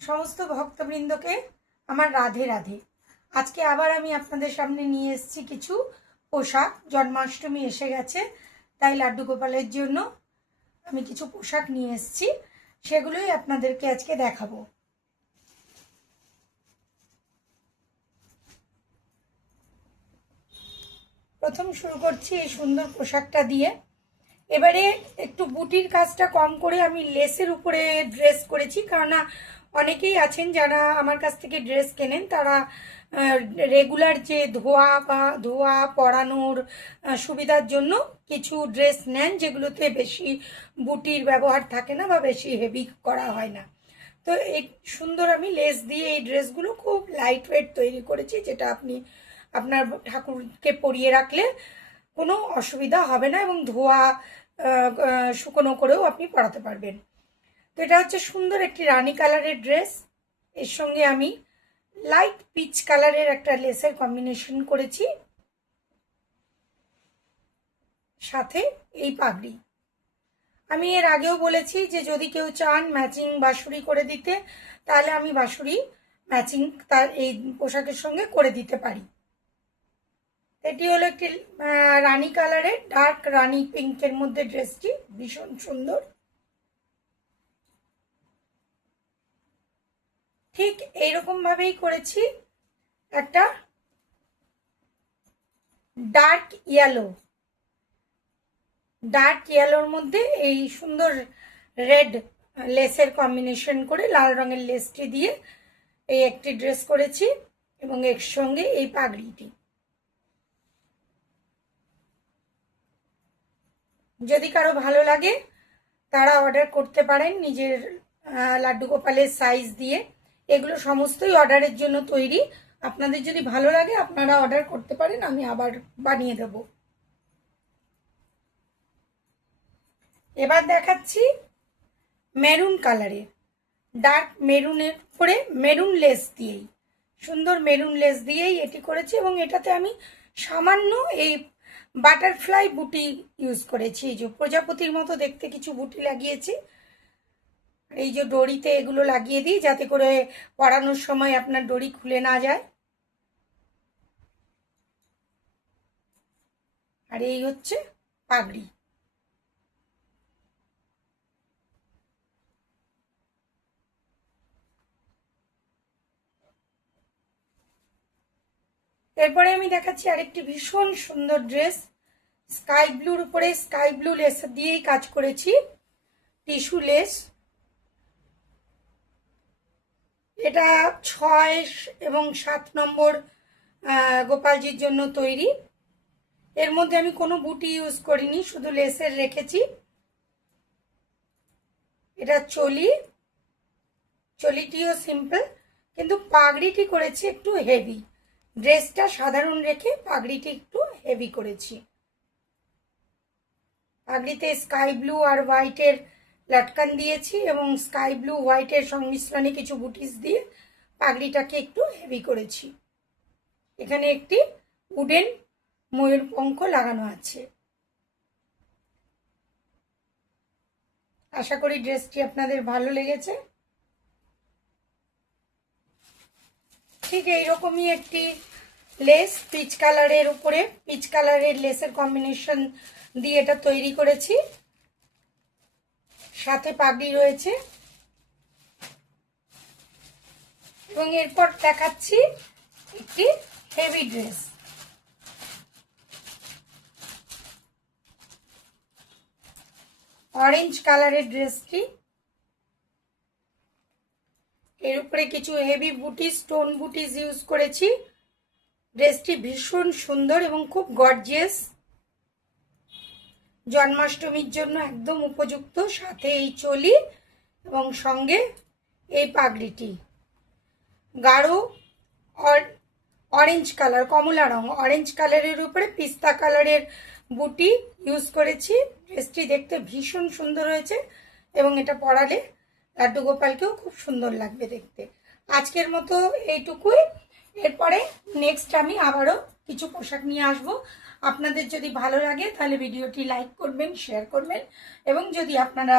সমস্ত ভক্তবৃন্দকে আমার রাধে রাধে। আজকে আবার আমি আপনাদের সামনে নিয়ে এসেছি কিছু পোশাক। জন্মাষ্টমী এসে গেছে, তাই লাড্ডু গোপালের জন্য আমি কিছু পোশাক নিয়ে এসেছি, সেগুলোই আপনাদেরকে আজকে দেখাবো। প্রথম শুরু করছি এই সুন্দর পোশাকটা দিয়ে। এবারে একটু বুটির কাজটা কম করে আমি লেসের উপরে ড্রেস করেছি, কারণ অনেকেই আছেন যারা আমার কাছ থেকে ড্রেস কেনেন, তারা রেগুলার যে ধোয়া পরানোর সুবিধার জন্য কিছু ড্রেস নেন যেগুলোতে বেশি বুটির ব্যবহার থাকে না বা বেশি হেভি করা হয় না। তো এই সুন্দর আমি লেস দিয়ে এই ড্রেসগুলো খুব লাইট ওয়েট তৈরি করেছি, যেটা আপনি আপনার ঠাকুরকে পরিয়ে রাখলে কোনো অসুবিধা হবে না এবং ধোয়া শুকনো করেও আপনি পরাতে পারবেন। তো এটা হচ্ছে সুন্দর একটি রানী কালারের ড্রেস। এর সঙ্গে আমি লাইট পিচ কালারের একটা লেসের কম্বিনেশন করেছি, সাথে এই পাগড়ি। আমি এর আগেও বলেছি যে যদি কেউ চান ম্যাচিং বাঁশুরি করে দিতে, তাহলে আমি বাঁশুরি ম্যাচিং তার এই পোশাকের সঙ্গে করে দিতে পারি। এটি হলো একটি রানী কালারের, ডার্ক রানী পিঙ্কের মধ্যে ড্রেসটি ভীষণ সুন্দর। ঠিক এইরকম ভাবেই করেছি একটা ডার্ক ইয়েলোর মধ্যে এই সুন্দর রেড লেসের কম্বিনেশন করে লাল রঙের লেসটি দিয়ে এই একটি ড্রেস করেছি এবং এর সঙ্গে এই পাগড়িটি। যদি কারো ভালো লাগে তারা অর্ডার করতে পারেন নিজের লাড্ডু গোপালের সাইজ দিয়ে। এগুলো সমস্তই অর্ডারের জন্য তৈরি। আপনাদের যদি ভালো লাগে আপনারা অর্ডার করতে পারেন, আমি আবার বানিয়ে দেব। এবার দেখাচ্ছি মেরুন কালারের, ডার্ক মেরুনের উপরে মেরুন লেস দিয়েই, সুন্দর মেরুন লেস দিয়েই এটি করেছি এবং এটাতে আমি সামান্য এই বাটারফ্লাই বুটি ইউজ করেছি। এই যে প্রজাপতির মতো দেখতে কিছু বুটি লাগিয়েছি, এই যে দড়িতে এগুলো লাগিয়ে দিই যাতে করে পরানোর সময় আপনার দড়ি খুলে না যায়। আর এই হচ্ছে পাগড়ি। এরপরে আমি দেখাচ্ছি আরেকটি ভীষণ সুন্দর ড্রেস, স্কাই ব্লুর উপরে স্কাই ব্লু লেস দিয়েই কাজ করেছি, টিস্যু লেস। এটা 6 এবং 7 নম্বর গোপালজির জন্য তৈরি। এর মধ্যে আমি কোনো বুটি ইউজ করিনি, শুধু লেসের রেখেছি। এটা চলিটিও সিম্পল, কিন্তু পাগড়িটি করেছি একটু হেভি। ড্রেসটা সাধারণ রেখে পাগড়িটি একটু হেভি করেছি। পাগড়িতে স্কাই ব্লু আর হোয়াইটের লটকান দিয়েছি এবং স্কাই ব্লু হোয়াইটের সংমিশ্রণে কিছু বুটিস দিয়ে পাগড়িটাকে একটু হেভি করেছি। এখানে একটি উডেন ময়ূর পঙ্খ লাগানো আছে। আশা করি ড্রেসটি আপনাদের ভালো লেগেছে। ঠিক এইরকমই একটি লেস পিচ কালারের উপরে পিচ কালারের লেসের কম্বিনেশন দিয়ে এটা তৈরি করেছি, সাথে পাগড়ি রয়েছে। এবং এরপর দেখাচ্ছি একটি হেভি ড্রেস, অরেঞ্জ কালারের ড্রেসটি। এর উপরে কিছু heavy booties, stone booties use করেছি। ড্রেসটি ভীষণ সুন্দর এবং খুব গর্জিয়াস, জন্মাষ্টমীর জন্য একদম উপযুক্ত। সাথে এই চলি এবং সঙ্গে এই পাগড়িটি গাঢ় অরেঞ্জ কালার, কমলা রং, অরেঞ্জ কালারের উপরে পিস্তা কালারের বুটি ইউজ করেছি। ড্রেসটি দেখতে ভীষণ সুন্দর হয়েছে এবং এটা পরালে লাড্ডু গোপালকেও খুব সুন্দর লাগবে দেখতে। আজকের মতো এইটুকুই। এরপরে নেক্সট আমি আবারও কিছু পোশাক নিয়ে আসবো। আপনাদের যদি ভালো লাগে তাহলে ভিডিওটি লাইক করবেন, শেয়ার করবেন এবং যদি আপনারা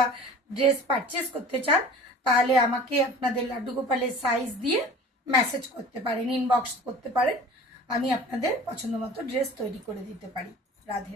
ড্রেস পারচেস করতে চান তাহলে আমাকে আপনাদের লাড্ডু গোপালের সাইজ দিয়ে মেসেজ করতে পারেন, ইনবক্স করতে পারেন, আমি আপনাদের পছন্দ মতো ড্রেস তৈরি করে দিতে পারি। রাধে।